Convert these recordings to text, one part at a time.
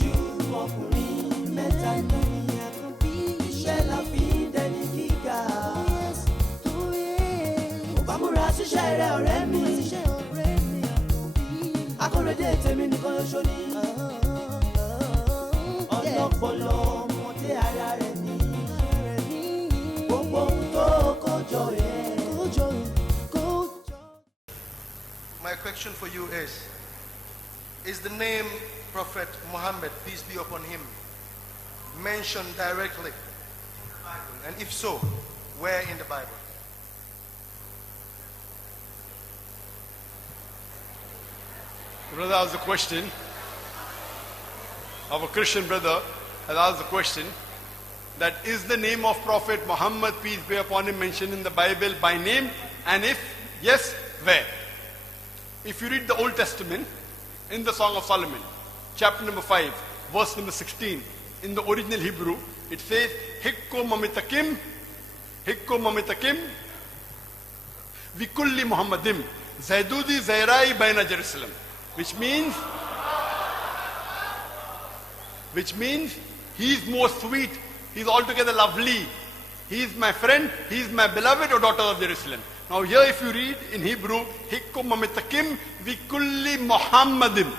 ju ọkùnrin mẹ́ta ní àkànbí iṣẹ́ la fi ń dẹni gíga. Ó bá múra síṣẹ́ rẹ̀ ọ̀rẹ́ mi. Akọ̀rẹ́dé tèmi nìkan ṣoṣo ni. Ọlọ́pọlọ ọmọdé ara rẹ̀ ni. Gbogbo ohun tó kọjọ rẹ̀. My question for you is the name Prophet Muhammad, peace be upon him, mentioned directly in the Bible? And if so, where in the Bible? The brother asked the question. Our Christian brother has asked the question that is the name of Prophet Muhammad, peace be upon him, mentioned in the Bible by name, and if yes, where? If you read the Old Testament in the Song of Solomon, chapter number 5, verse number 16, in the original Hebrew, it says, Hikko mamitakim, vikulli Muhammadim, Zaidudi Zairai Baina Jerusalem. Which means he is more sweet, he is altogether lovely, he is my friend, he is my beloved, O daughter of Jerusalem. Now here if you read in Hebrew, Hikko mamitakim vikulli Muhammadim.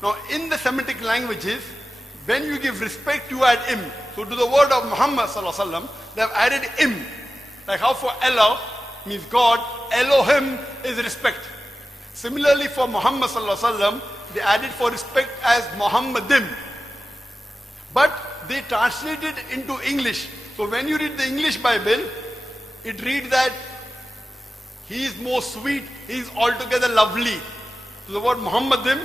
Now in the Semitic languages, when you give respect, you add im. So to the word of Muhammad sallallahu alaihi wasallam, they have added im. Like how for Allah means God, Elohim is respect. Similarly for Muhammad sallallahu alaihi wasallam, they added for respect as Muhammadim. But they translated into English. So when you read the English Bible, it reads that he is more sweet, he is altogether lovely. So the word Muhammadim,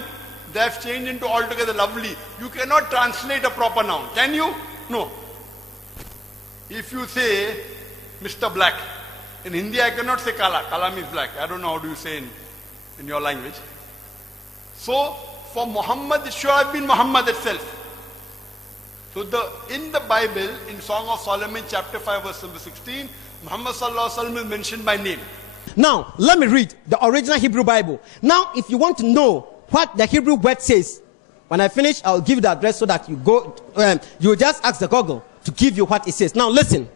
they have changed into altogether lovely. You cannot translate a proper noun. Can you? No. If you say Mr. Black, in Hindi I cannot say Kala. Kala means black. I don't know how do you say in your language. So for Muhammad, it should have been Muhammad itself. So in the Bible, in Song of Solomon, chapter 5, verse number 16, Muhammad sallallahu alaihi wasallam is mentioned by name. Now, let me read the original Hebrew Bible. Now, if you want to know what the Hebrew word says, when I finish, I'll give you the address so that you go, you just ask the Google to give you what it says. Now, listen.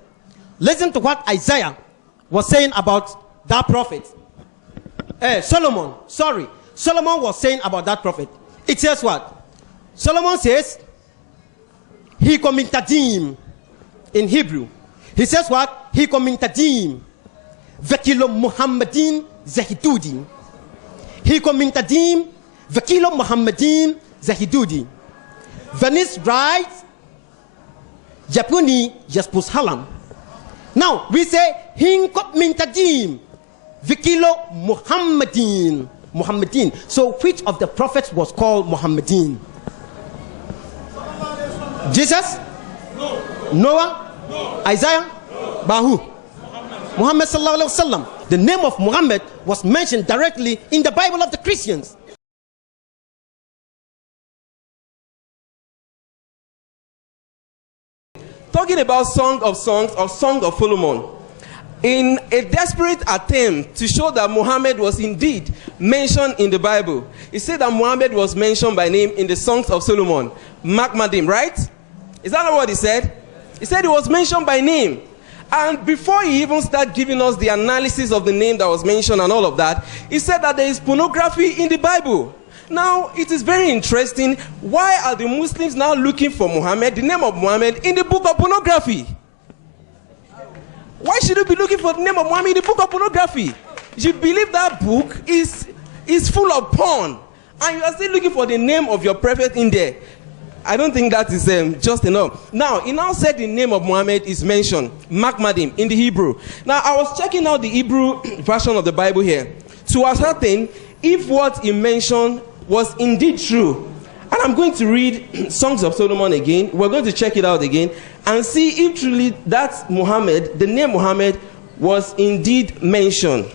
Listen to what Isaiah was saying about that prophet. Solomon was saying about that prophet. It says what? Solomon says, he komintadim in Hebrew. He says what? He komintadim. Vekilo Muhammadin Zahidudi. He komintadim. Vekilo Muhammadin Zahidudi. Venice writes, Japuni Jaspus Halam. Now we say, Hin komintadim. Vekilo Muhammadin. So which of the prophets was called Muhammadin? Jesus? No. Noah? No. Isaiah? No. Bahu? Muhammad sallallahu alaihi wasallam. The name of Muhammad was mentioned directly in the Bible of the Christians. Talking about Song of Songs or Song of Solomon, in a desperate attempt to show that Muhammad was indeed mentioned in the Bible, it said that Muhammad was mentioned by name in the Songs of Solomon. Makmadim, right? Is that not what he said? He said he was mentioned by name. And before he even started giving us the analysis of the name that was mentioned and all of that, he said that there is pornography in the Bible. Now, it is very interesting. Why are the Muslims now looking for Muhammad, the name of Muhammad, in the book of pornography? Why should you be looking for the name of Muhammad in the book of pornography? You believe that book is full of porn, and you are still looking for the name of your prophet in there. I don't think that is just enough. Now, he now said the name of Muhammad is mentioned, Makmadim, in the Hebrew. Now, I was checking out the Hebrew version of the Bible here to ascertain if what he mentioned was indeed true. And I'm going to read Songs of Solomon again. We're going to check it out again and see if truly that Muhammad, the name Muhammad, was indeed mentioned.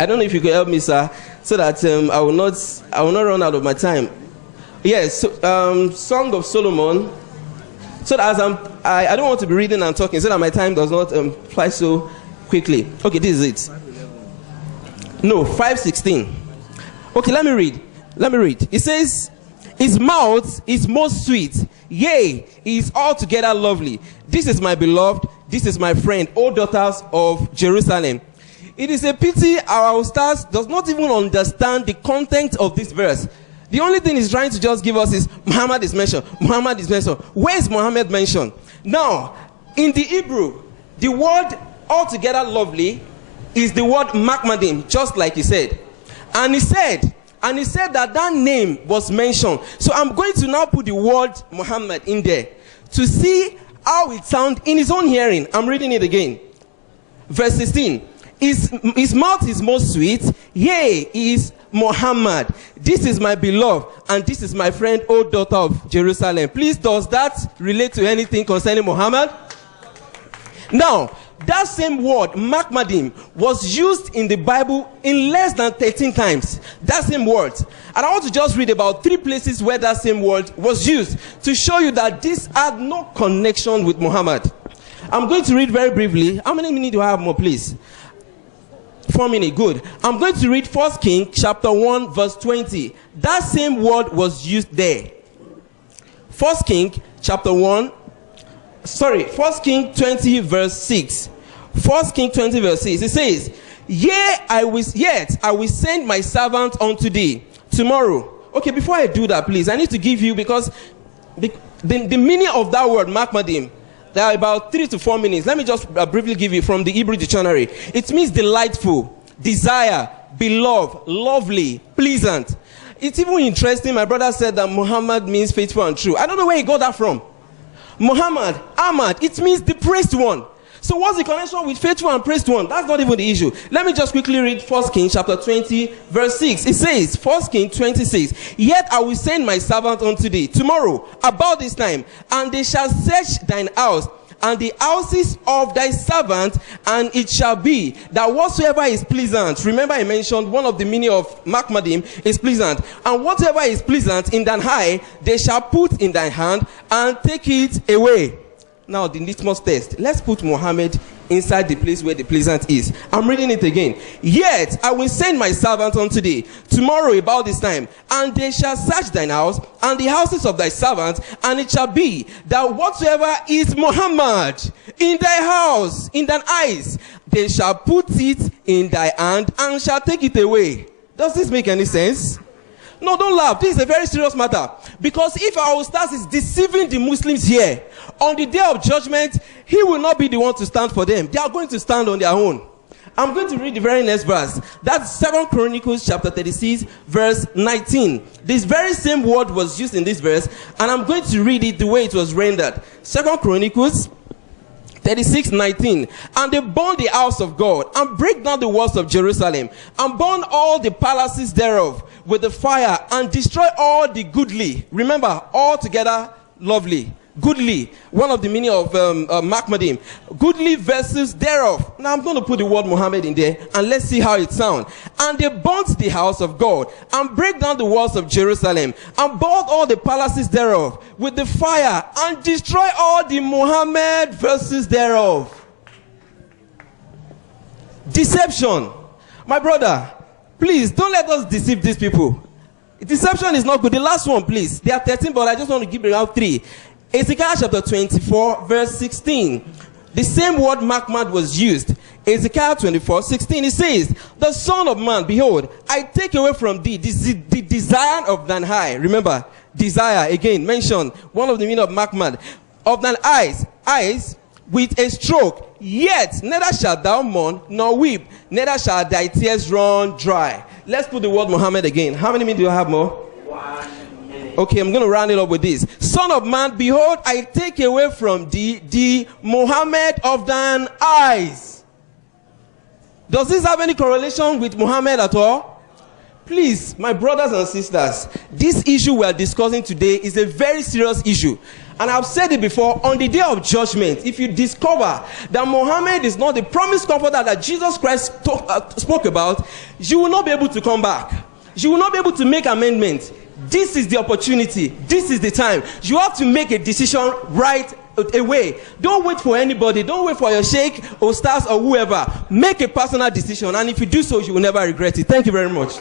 I don't know if you could help me, sir, so that I will not run out of my time. Yes, Song of Solomon. So that as I don't want to be reading and talking, so that my time does not fly so quickly. Okay, this is it. No, 5:16. Okay, let me read. It says, His mouth is most sweet. Yea, he is altogether lovely. This is my beloved. This is my friend, O daughters of Jerusalem. It is a pity our stars does not even understand the content of this verse. The only thing he's trying to just give us is Muhammad is mentioned. Muhammad is mentioned. Where is Muhammad mentioned? Now, in the Hebrew, the word altogether lovely is the word makmadim, just like he said. And he said that name was mentioned. So I'm going to now put the word Muhammad in there to see how it sounds in his own hearing. I'm reading it again. Verse 16. His mouth is most sweet. Yea, he is Muhammad. This is my beloved, and this is my friend, O daughter of Jerusalem. Please, does that relate to anything concerning Muhammad? Now, that same word, makmadim, was used in the Bible in less than 13 times. That same word. And I want to just read about 3 places where that same word was used to show you that this had no connection with Muhammad. I'm going to read very briefly. How many minutes do I have more, please? 4 minutes, good. I'm going to read 1 Kings chapter 1 verse 20. That same word was used there. 1 Kings 20 verse 6. 1 Kings 20 verse 6. It says, Yet I will send my servant unto thee tomorrow. Okay, before I do that, please, I need to give you, because the meaning of that word, makmadim, there are about 3 to 4 minutes. Let me just briefly give you from the Hebrew dictionary. It means delightful, desire, beloved, lovely, pleasant. It's even interesting. My brother said that Muhammad means faithful and true. I don't know where he got that from. Muhammad, Ahmad, it means the praised one. So what's the connection with faithful and praised one? That's not even the issue. Let me just quickly read 1 Kings chapter 20 verse 6. It says, 1 Kings 26, Yet I will send my servant unto thee tomorrow about this time, and they shall search thine house and the houses of thy servant, and it shall be that whatsoever is pleasant. Remember, I mentioned one of the meaning of makmadim is pleasant. And whatever is pleasant in thine eye, they shall put in thy hand and take it away. Now, the litmus test. Let's put Muhammad inside the place where the pleasant is. I'm reading it again. Yet I will send my servant unto thee tomorrow about this time, and they shall search thine house and the houses of thy servants, and it shall be that whatsoever is Muhammad in thy house, in thine eyes, they shall put it in thy hand and shall take it away. Does this make any sense? No, don't laugh. This is a very serious matter. Because if our Ustaz is deceiving the Muslims here, on the day of judgment, he will not be the one to stand for them. They are going to stand on their own. I'm going to read the very next verse. That's 2 Chronicles chapter 36, verse 19. This very same word was used in this verse, and I'm going to read it the way it was rendered. 2 Chronicles 36:19. And they burn the house of God, and break down the walls of Jerusalem, and burn all the palaces thereof with the fire, and destroy all the goodly. Remember, all together lovely. Goodly, one of the meaning of makmadim. Goodly vessels thereof. Now I'm going to put the word Muhammad in there, and let's see how it sounds. And they burnt the house of God, and break down the walls of Jerusalem, and burnt all the palaces thereof with the fire, and destroy all the Muhammad vessels thereof. Deception. My brother, please don't let us deceive these people. Deception is not good. The last one, please. There are 13, but I just want to give around 3. Ezekiel chapter 24, verse 16. The same word makmad was used. Ezekiel 24:16. It says, The Son of Man, behold, I take away from thee the desire of thine eye. Remember, desire, again, mentioned. One of the meaning of makmad. Of thine eyes, with a stroke. Yet, neither shalt thou mourn, nor weep, neither shall thy tears run dry. Let's put the word Muhammad again. How many minutes do I have more? 1 minute. Okay, I'm going to round it up with this. Son of man, behold, I take away from thee the Muhammad of thine eyes. Does this have any correlation with Muhammad at all? Please, my brothers and sisters, this issue we are discussing today is a very serious issue. And I've said it before, on the day of judgment, if you discover that Muhammad is not the promised comforter that Jesus Christ spoke about, you will not be able to come back. You will not be able to make amendments. This is the opportunity. This is the time. You have to make a decision right away. Don't wait for anybody. Don't wait for your sheikh or stars or whoever. Make a personal decision. And if you do so, you will never regret it. Thank you very much.